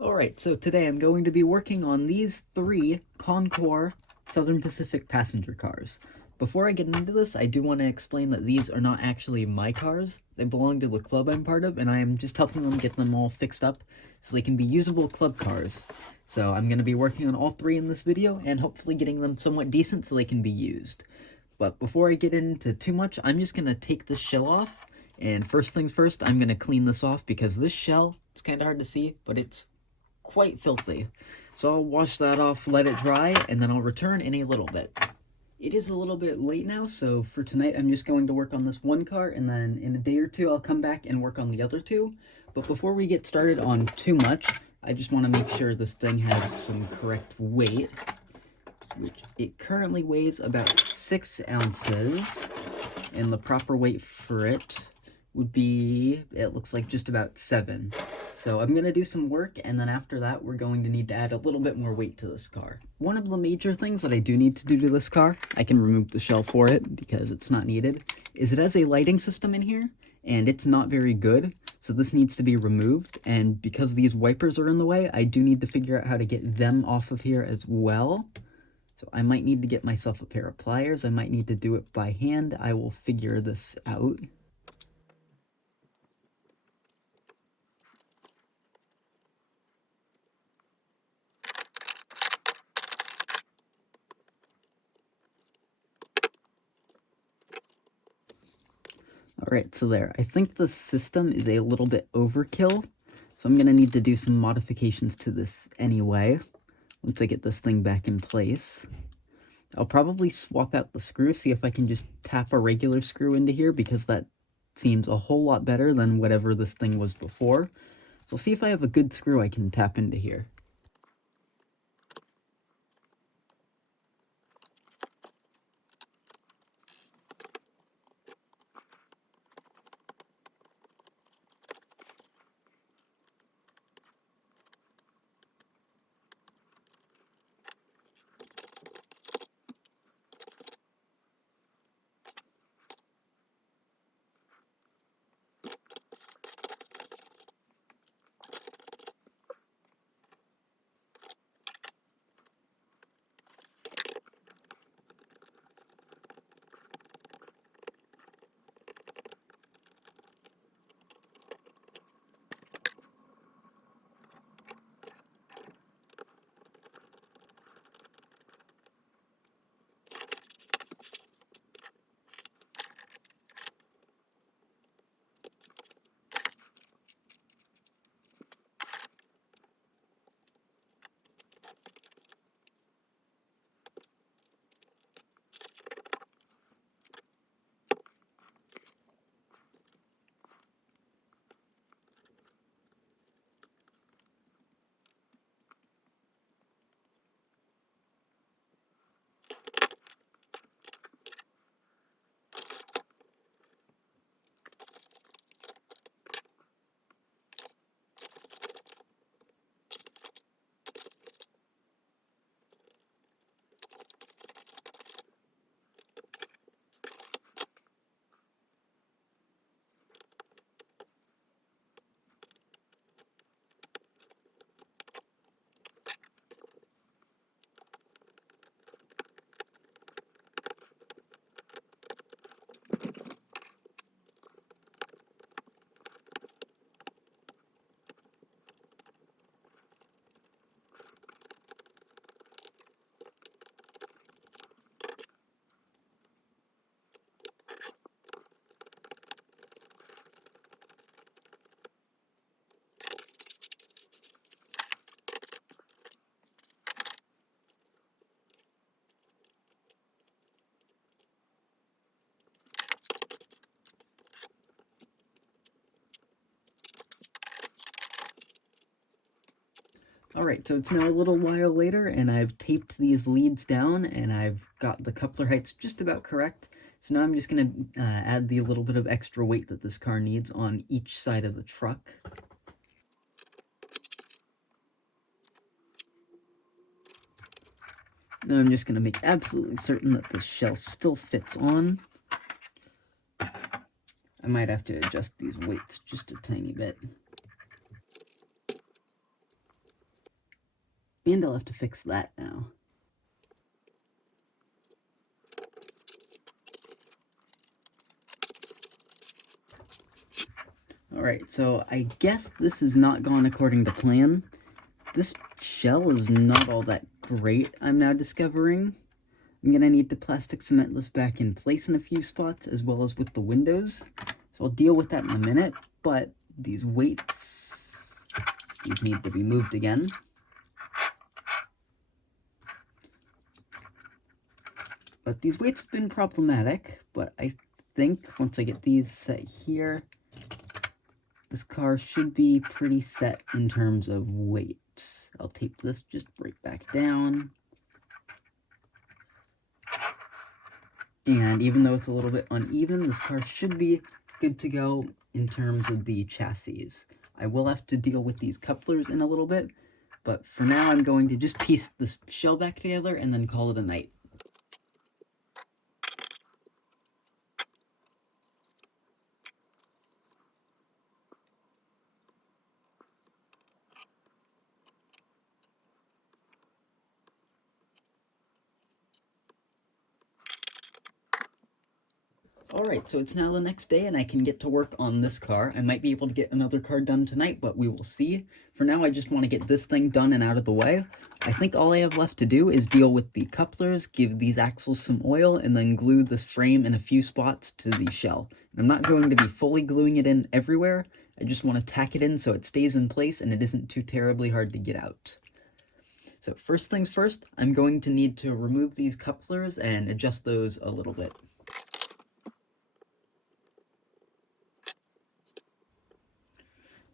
Alright, so today I'm going to be working on these three Concor Southern Pacific passenger cars. Before I get into this, I do want to explain that these are not actually my cars. They belong to the club I'm part of, and I am just helping them get them all fixed up so they can be usable club cars. So I'm going to be working on all three in this video, and hopefully getting them somewhat decent so they can be used. But before I get into too much, I'm just going to take this shell off, and first things first, I'm going to clean this off because this shell, it's kind of hard to see, but it's quite filthy. So I'll wash that off, let it dry, and then I'll return in a little bit. It is a little bit late now, so for tonight I'm just going to work on this one car, and then in a day or two I'll come back and work on the other two. But before we get started on too much, I just want to make sure this thing has some correct weight, which it currently weighs about 6 ounces, and the proper weight for it would be, it looks like just about 7. So I'm going to do some work, and then after that we're going to need to add a little bit more weight to this car. One of the major things that I do need to do to this car, I can remove the shell for it because it's not needed, is it has a lighting system in here, and it's not very good, so this needs to be removed, and because these wipers are in the way, I do need to figure out how to get them off of here as well. So I might need to get myself a pair of pliers, I might need to do it by hand, I will figure this out. Alright, so there. I think the system is a little bit overkill, so I'm going to need to do some modifications to this anyway, once I get this thing back in place. I'll probably swap out the screw, see if I can just tap a regular screw into here, because that seems a whole lot better than whatever this thing was before. So I'll see if I have a good screw I can tap into here. Alright, so it's now a little while later, and I've taped these leads down, and I've got the coupler heights just about correct. So now I'm just going to add the little bit of extra weight that this car needs on each side of the truck. Now I'm just going to make absolutely certain that the shell still fits on. I might have to adjust these weights just a tiny bit. And I'll have to fix that now. Alright, so I guess this has not gone according to plan. This shell is not all that great, I'm now discovering. I'm gonna need to plastic cement this back in place in a few spots, as well as with the windows. So I'll deal with that in a minute, but these weights, these need to be moved again. But these weights have been problematic, but I think once I get these set here, this car should be pretty set in terms of weight. I'll tape this just right back down. And even though it's a little bit uneven, this car should be good to go in terms of the chassis. I will have to deal with these couplers in a little bit, but for now I'm going to just piece this shell back together and then call it a night. Alright, so it's now the next day and I can get to work on this car. I might be able to get another car done tonight, but we will see. For now, I just want to get this thing done and out of the way. I think all I have left to do is deal with the couplers, give these axles some oil, and then glue this frame in a few spots to the shell. And I'm not going to be fully gluing it in everywhere. I just want to tack it in so it stays in place and it isn't too terribly hard to get out. So first things first, I'm going to need to remove these couplers and adjust those a little bit.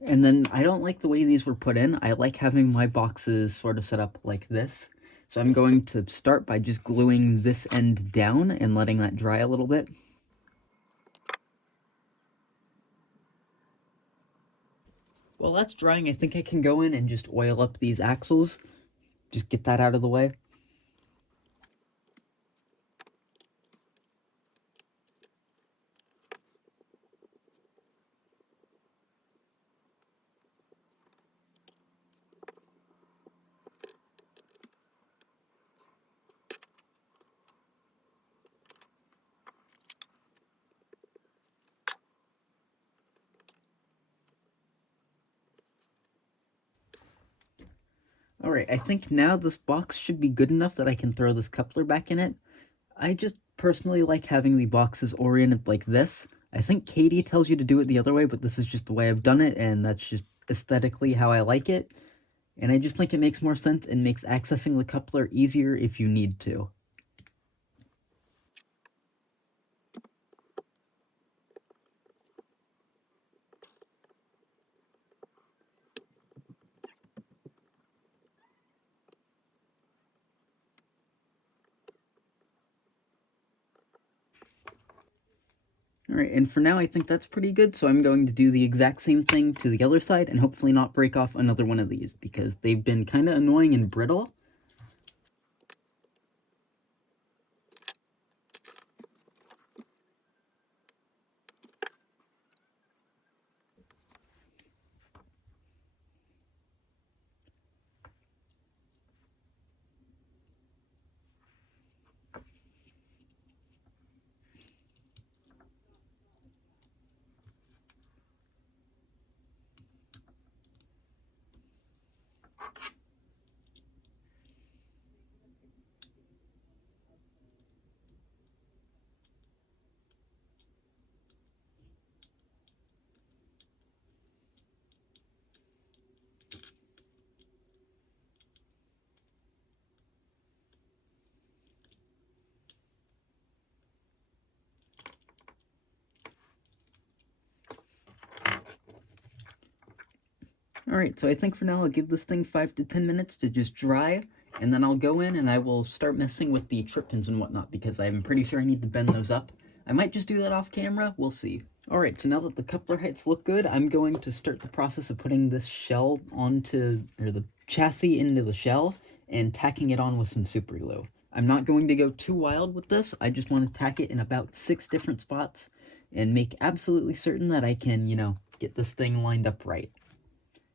And then I don't like the way these were put in. I like having my boxes sort of set up like this. So I'm going to start by just gluing this end down and letting that dry a little bit. While that's drying, I think I can go in and just oil up these axles. Just get that out of the way. Alright, I think now this box should be good enough that I can throw this coupler back in it. I just personally like having the boxes oriented like this. I think Katie tells you to do it the other way, but this is just the way I've done it, and that's just aesthetically how I like it. And I just think it makes more sense and makes accessing the coupler easier if you need to. Alright, and for now I think that's pretty good, so I'm going to do the exact same thing to the other side and hopefully not break off another one of these, because they've been kind of annoying and brittle. Alright, so I think for now I'll give this thing 5 to 10 minutes to just dry, and then I'll go in and I will start messing with the trip pins and whatnot, because I'm pretty sure I need to bend those up. I might just do that off camera, we'll see. Alright, so now that the coupler heights look good, I'm going to start the process of putting this shell onto, or the chassis into the shell, and tacking it on with some super glue. I'm not going to go too wild with this, I just want to tack it in about 6 different spots, and make absolutely certain that I can, get this thing lined up right.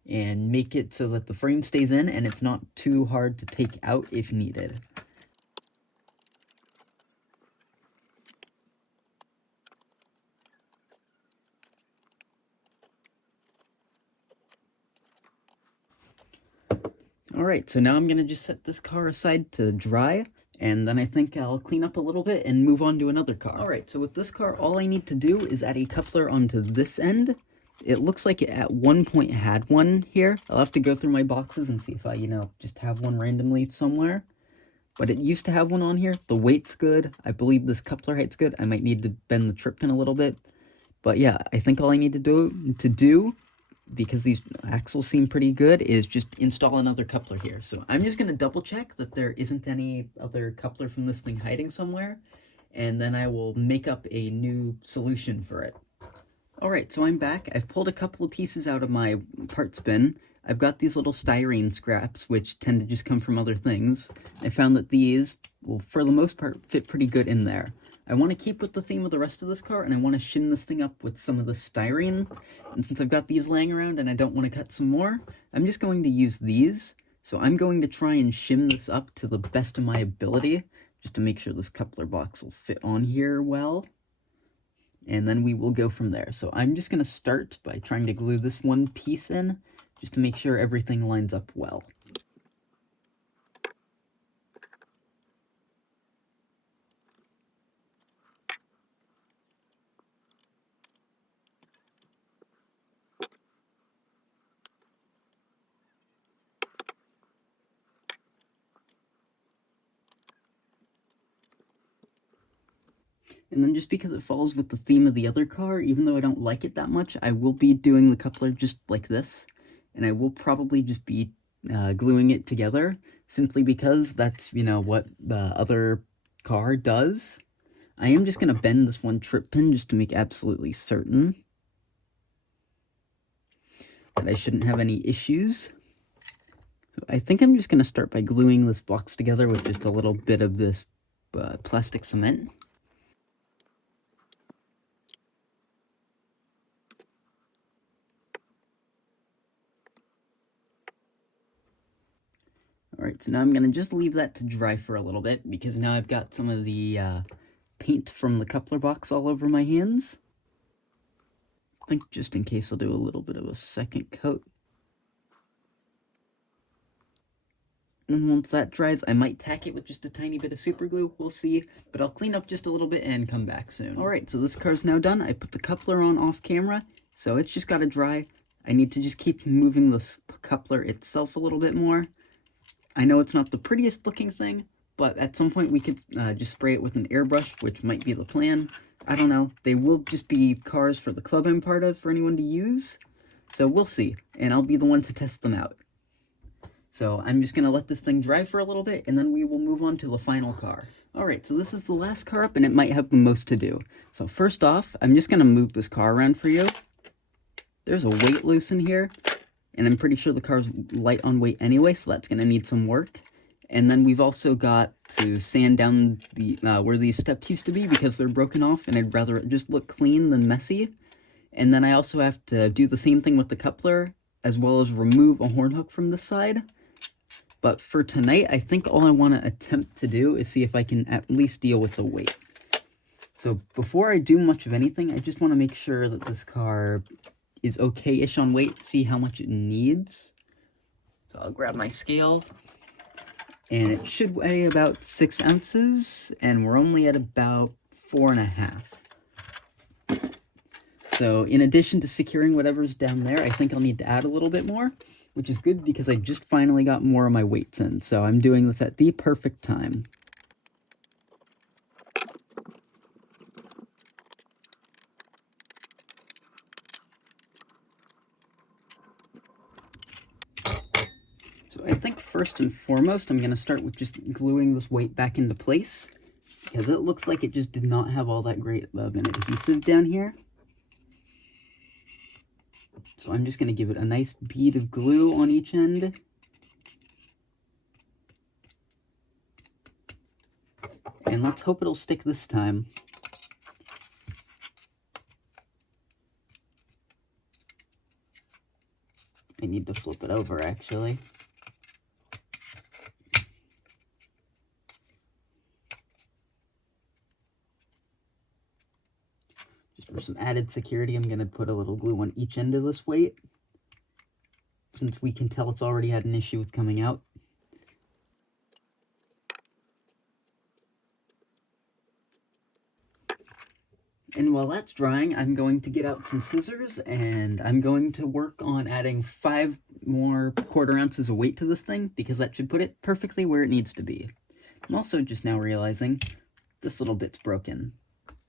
and make it so that the frame stays in and it's not too hard to take out if needed. Alright, so now I'm going to just set this car aside to dry, and then I think I'll clean up a little bit and move on to another car. Alright, so with this car, all I need to do is add a coupler onto this end. It looks like it at one point had one here. I'll have to go through my boxes and see if I, just have one randomly somewhere. But it used to have one on here. The weight's good. I believe this coupler height's good. I might need to bend the trip pin a little bit. But yeah, I think all I need to do, because these axles seem pretty good, is just install another coupler here. So I'm just going to double check that there isn't any other coupler from this thing hiding somewhere, and then I will make up a new solution for it. Alright, so I'm back. I've pulled a couple of pieces out of my parts bin. I've got these little styrene scraps, which tend to just come from other things. I found that these will, for the most part, fit pretty good in there. I want to keep with the theme of the rest of this car, and I want to shim this thing up with some of the styrene. And since I've got these laying around and I don't want to cut some more, I'm just going to use these. So I'm going to try and shim this up to the best of my ability, just to make sure this coupler box will fit on here well. And then we will go from there. So I'm just going to start by trying to glue this one piece in, just to make sure everything lines up well. And then just because it falls with the theme of the other car, even though I don't like it that much, I will be doing the coupler just like this. And I will probably just be gluing it together, simply because that's, what the other car does. I am just going to bend this one trip pin just to make absolutely certain that I shouldn't have any issues. So I think I'm just going to start by gluing this box together with just a little bit of this plastic cement. Alright, so now I'm going to just leave that to dry for a little bit, because now I've got some of the paint from the coupler box all over my hands. I think just in case I'll do a little bit of a second coat. And then once that dries, I might tack it with just a tiny bit of super glue, we'll see, but I'll clean up just a little bit and come back soon. Alright, so this car's now done. I put the coupler on off camera, so it's just got to dry. I need to just keep moving this coupler itself a little bit more. I know it's not the prettiest looking thing, but at some point we could just spray it with an airbrush, which might be the plan. I don't know. They will just be cars for the club I'm part of for anyone to use, so we'll see, and I'll be the one to test them out. So I'm just going to let this thing dry for a little bit, and then we will move on to the final car. Alright, so this is the last car up, and it might have the most to do. So first off, I'm just going to move this car around for you. There's a weight loose in here, and I'm pretty sure the car's light on weight anyway, so that's going to need some work. And then we've also got to sand down the where these steps used to be, because they're broken off, and I'd rather it just look clean than messy. And then I also have to do the same thing with the coupler, as well as remove a horn hook from this side. But for tonight, I think all I want to attempt to do is see if I can at least deal with the weight. So before I do much of anything, I just want to make sure that this car is okay-ish on weight, see how much it needs. So I'll grab my scale, and it should weigh about 6 ounces, and we're only at about 4.5. So in addition to securing whatever's down there, I think I'll need to add a little bit more, which is good because I just finally got more of my weights in, so I'm doing this at the perfect time. So I think first and foremost, I'm going to start with just gluing this weight back into place, because it looks like it just did not have all that great of an adhesive down here. So I'm just going to give it a nice bead of glue on each end. And let's hope it'll stick this time. I need to flip it over, actually. Just for some added security, I'm going to put a little glue on each end of this weight, since we can tell it's already had an issue with coming out. And while that's drying, I'm going to get out some scissors, and I'm going to work on adding 5 more 1/4 ounces of weight to this thing, because that should put it perfectly where it needs to be. I'm also just now realizing this little bit's broken.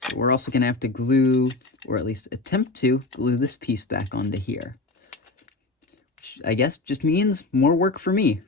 So we're also going to have to glue, or at least attempt to, glue this piece back onto here. Which I guess just means more work for me.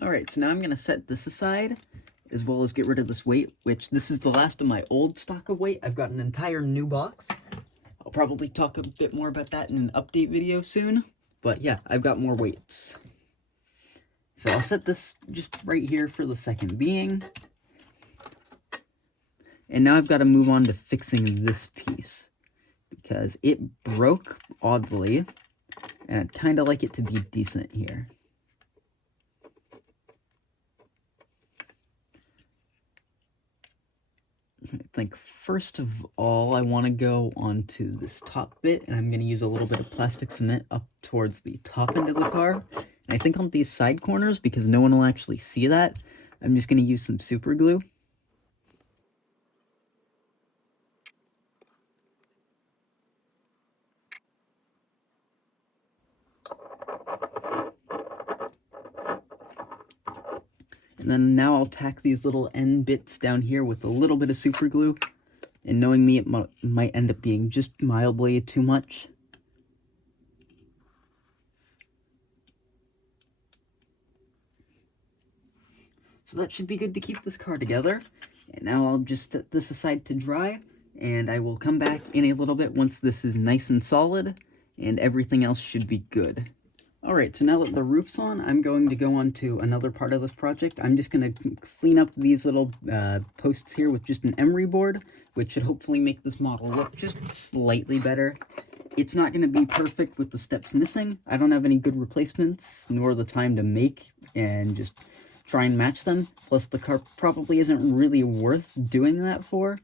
Alright, so now I'm going to set this aside, as well as get rid of this weight, which this is the last of my old stock of weight. I've got an entire new box. I'll probably talk a bit more about that in an update video soon, but yeah, I've got more weights. So I'll set this just right here for the second being. And now I've got to move on to fixing this piece, because it broke oddly, and I'd kind of like it to be decent here. I think first of all, I want to go onto this top bit, and I'm going to use a little bit of plastic cement up towards the top end of the car. And I think on these side corners, because no one will actually see that, I'm just going to use some super glue. And then now I'll tack these little end bits down here with a little bit of super glue. And knowing me, it might end up being just mildly too much. So that should be good to keep this car together. And now I'll just set this aside to dry, and I will come back in a little bit once this is nice and solid, and everything else should be good. Alright, so now that the roof's on, I'm going to go on to another part of this project. I'm just going to clean up these little posts here with just an emery board, which should hopefully make this model look just slightly better. It's not going to be perfect with the steps missing. I don't have any good replacements, nor the time to make and just try and match them. Plus, the car probably isn't really worth doing that for.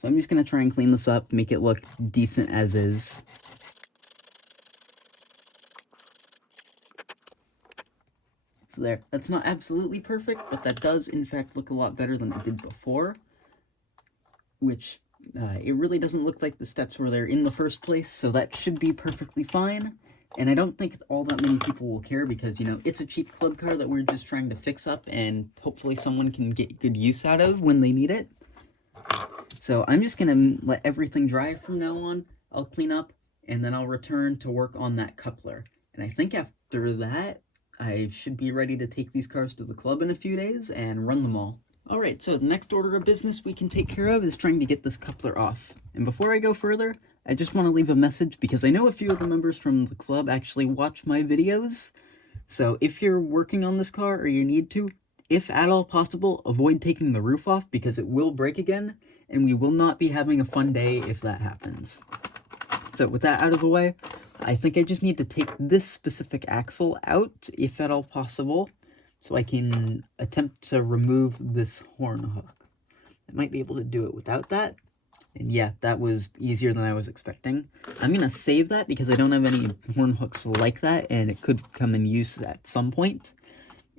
So I'm just going to try and clean this up, make it look decent as is. So there, that's not absolutely perfect, but that does in fact look a lot better than it did before. Which, it really doesn't look like the steps were there in the first place, so that should be perfectly fine. And I don't think all that many people will care because, you know, it's a cheap club car that we're just trying to fix up and hopefully someone can get good use out of when they need it. So I'm just going to let everything dry from now on. I'll clean up, and then I'll return to work on that coupler. And I think after that, I should be ready to take these cars to the club in a few days and run them all. Alright, so the next order of business we can take care of is trying to get this coupler off. And before I go further, I just want to leave a message because I know a few of the members from the club actually watch my videos. So if you're working on this car or you need to, if at all possible, avoid taking the roof off because it will break again, and we will not be having a fun day if that happens. So with that out of the way, I think I just need to take this specific axle out, if at all possible, so I can attempt to remove this horn hook. I might be able to do it without that. And yeah, that was easier than I was expecting. I'm going to save that because I don't have any horn hooks like that, and it could come in use at some point.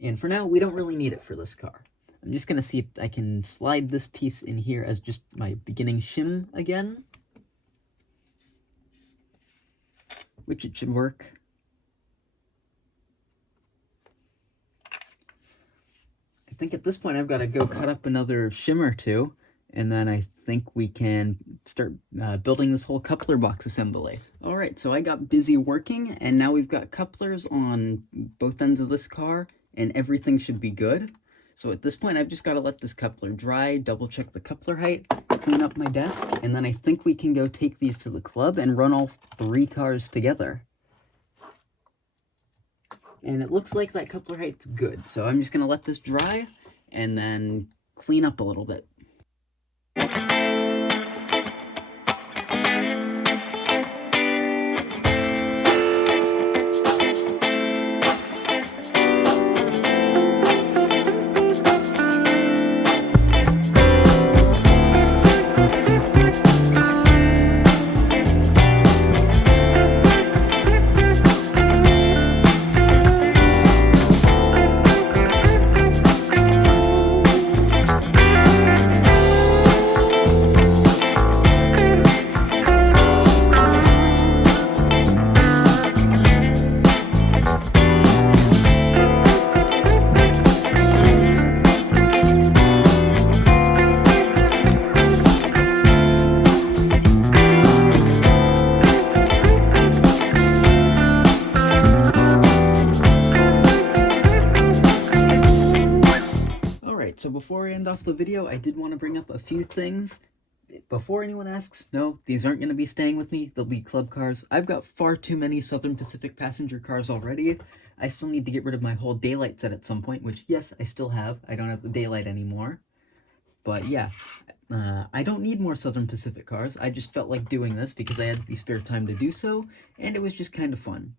And for now, we don't really need it for this car. I'm just gonna see if I can slide this piece in here as just my beginning shim again. Which it should work. I think at this point I've got to go cut up another shim or two, and then I think we can start building this whole coupler box assembly. Alright, so I got busy working, and now we've got couplers on both ends of this car, and everything should be good. So at this point, I've just got to let this coupler dry, double check the coupler height, clean up my desk, and then I think we can go take these to the club and run all 3 cars together. And it looks like that coupler height's good, so I'm just going to let this dry and then clean up a little bit. So before I end off the video, I did want to bring up a few things. Before anyone asks, no, these aren't going to be staying with me. They'll be club cars. I've got far too many Southern Pacific passenger cars already. I still need to get rid of my whole daylight set at some point, which, yes, I still have. I don't have the daylight anymore. But yeah, I don't need more Southern Pacific cars. I just felt like doing this because I had the spare time to do so, and it was just kind of fun.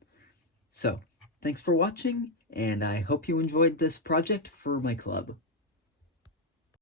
So, thanks for watching, and I hope you enjoyed this project for my club.